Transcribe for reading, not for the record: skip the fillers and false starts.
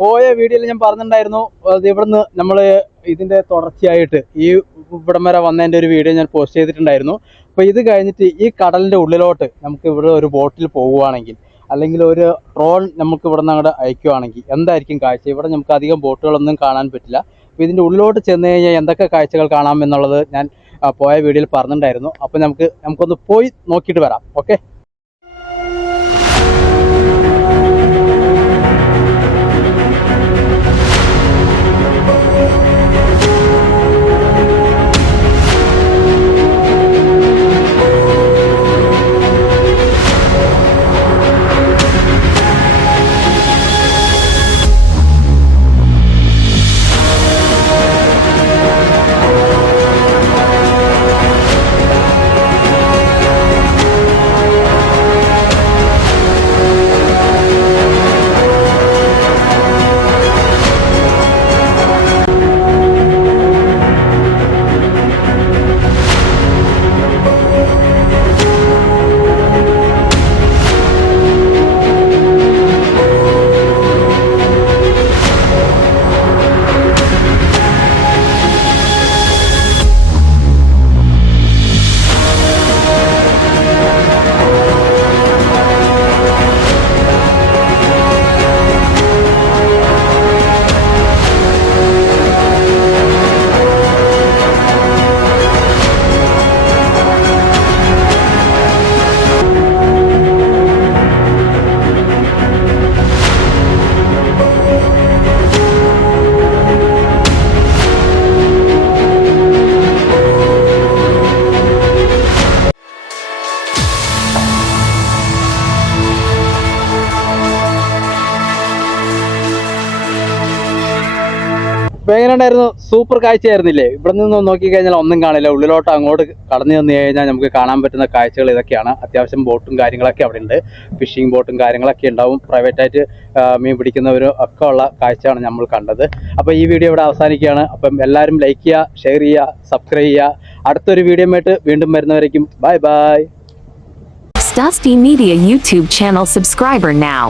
പോയ വീഡിയോയിൽ ഞാൻ പറഞ്ഞിട്ടുണ്ടായിരുന്നു ഇവിടുന്ന് നമ്മൾ ഇതിൻ്റെ തുടർച്ചയായിട്ട് ഈ ഇവിടം വരെ വന്നതിൻ്റെ ഒരു വീഡിയോ ഞാൻ പോസ്റ്റ് ചെയ്തിട്ടുണ്ടായിരുന്നു. അപ്പോൾ ഇത് കഴിഞ്ഞിട്ട് ഈ കടലിൻ്റെ ഉള്ളിലോട്ട് നമുക്ക് ഇവിടെ ഒരു ബോട്ടിൽ പോകുവാണെങ്കിൽ അല്ലെങ്കിൽ ഒരു ട്രോൺ നമുക്ക് ഇവിടെ നിന്ന് അങ്ങോട്ട് അയക്കുകയാണെങ്കിൽ എന്തായിരിക്കും കാഴ്ച? ഇവിടെ നമുക്ക് അധികം ബോട്ടുകളൊന്നും കാണാൻ പറ്റില്ല. അപ്പോൾ ഇതിൻ്റെ ഉള്ളിലോട്ട് ചെന്ന് കഴിഞ്ഞാൽ എന്തൊക്കെ കാഴ്ചകൾ കാണാമെന്നുള്ളത് ഞാൻ പോയ വീഡിയോയിൽ പറഞ്ഞിട്ടുണ്ടായിരുന്നു. അപ്പോൾ നമുക്കൊന്ന് പോയി നോക്കിയിട്ട് വരാം. ഓക്കെ. അപ്പോൾ എങ്ങനെയുണ്ടായിരുന്നു? സൂപ്പർ കാഴ്ചയായിരുന്നില്ലേ? ഇവിടെ നിന്ന് നോക്കിക്കഴിഞ്ഞാൽ ഒന്നും കാണില്ല. ഉള്ളിലോട്ട് അങ്ങോട്ട് കടന്നു വന്നു കഴിഞ്ഞാൽ നമുക്ക് കാണാൻ പറ്റുന്ന കാഴ്ചകൾ ഇതൊക്കെയാണ്. അത്യാവശ്യം ബോട്ടും കാര്യങ്ങളൊക്കെ അവിടെ ഉണ്ട്. ഫിഷിംഗ് ബോട്ടും കാര്യങ്ങളൊക്കെ ഉണ്ടാവും. പ്രൈവറ്റായിട്ട് മീൻ പിടിക്കുന്നവരും ഒക്കെ ഉള്ള കാഴ്ചയാണ് നമ്മൾ കണ്ടത്. അപ്പോൾ ഈ വീഡിയോ ഇവിടെ അവസാനിക്കുകയാണ്. അപ്പം എല്ലാവരും ലൈക്ക് ചെയ്യുക, ഷെയർ ചെയ്യുക, സബ്സ്ക്രൈബ് ചെയ്യുക. അടുത്തൊരു വീഡിയോയുമായിട്ട് വീണ്ടും വരുന്നവരേക്കും bye bye. Dusty Media YouTube channel subscriber now.